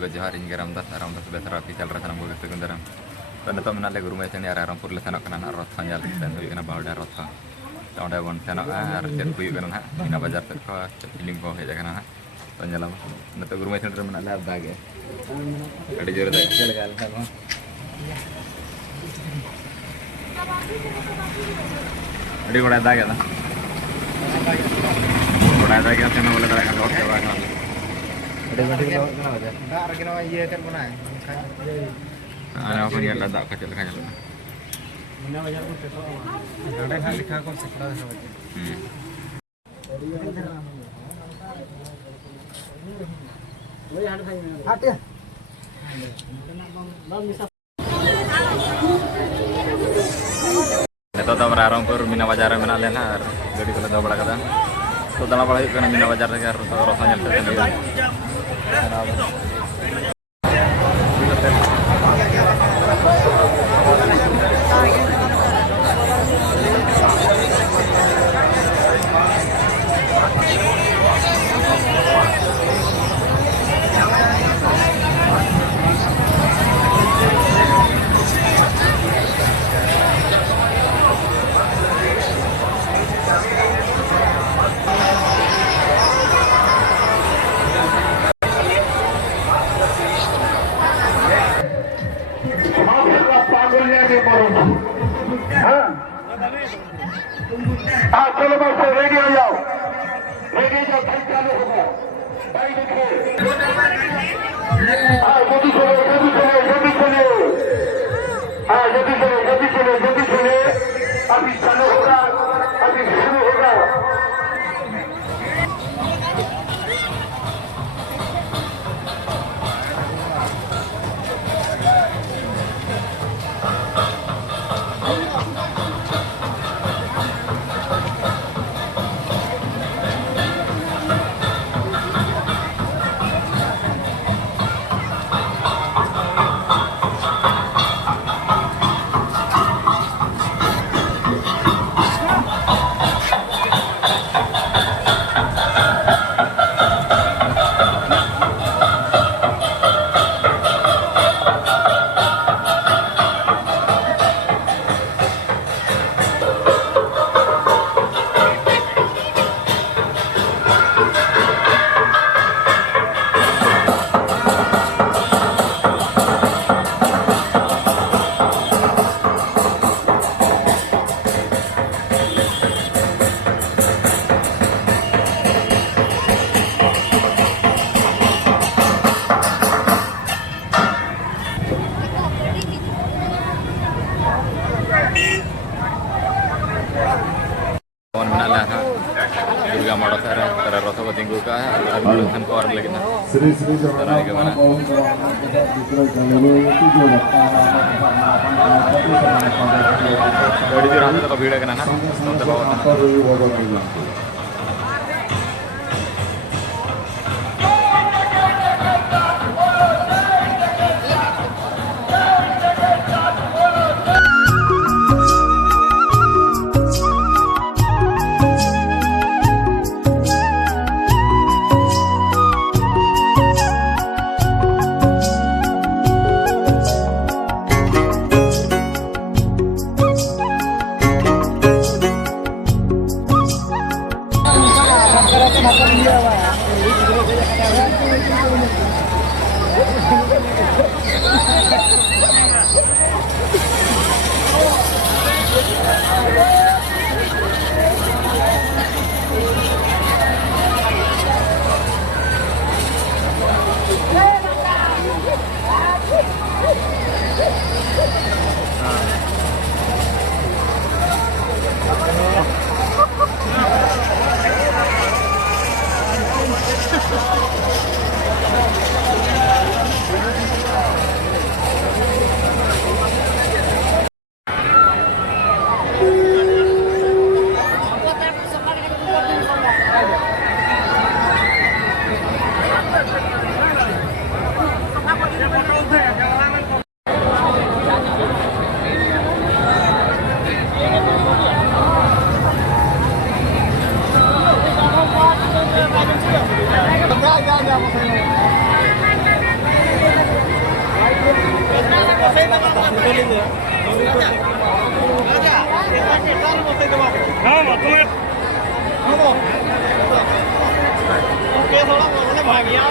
के जोहार इन रामदास बेसरा ऑफिशियल रचना बोल सकते हैं तो नितो में नाले गुरु में सेन रामपुर ले सेनक ना रथ ᱧᱮᱞ सेन हुई बावडा रथ तो अंडे बन सेनक और चेक हुई ना इन बाजार तक को फिलिंग को हेज ना तो ᱧᱮᱞᱟᱢ नितो गुरु में सेन रे मना ले दागे अड़ी जोर दागे चल गाल था अड़ी बड़ा दागे ना बड़ा दागे सेन बोले दागे का लोग के बाग ada berarti kita kenapa aja? Enggak, kita iya kan pernah. Ana apa yang ada kecil kecil. Mana bajar pun tetap. Ada kan likha kau sekolah sama. Hati ya. Itu tahu merarong pur mina bajar mina lena, jadi kalau tahu berapa kan? तो दाना बड़ा करना मीना बाजार से यार रसा चलते चलो बस ready हो जाओ भाई चालू होगा भाई देखो जल्दी चलो जल्दी चलो अभी चालू होगा अभी शुरू होगा Sri Jagannath Oke, soalnya mau भाग गया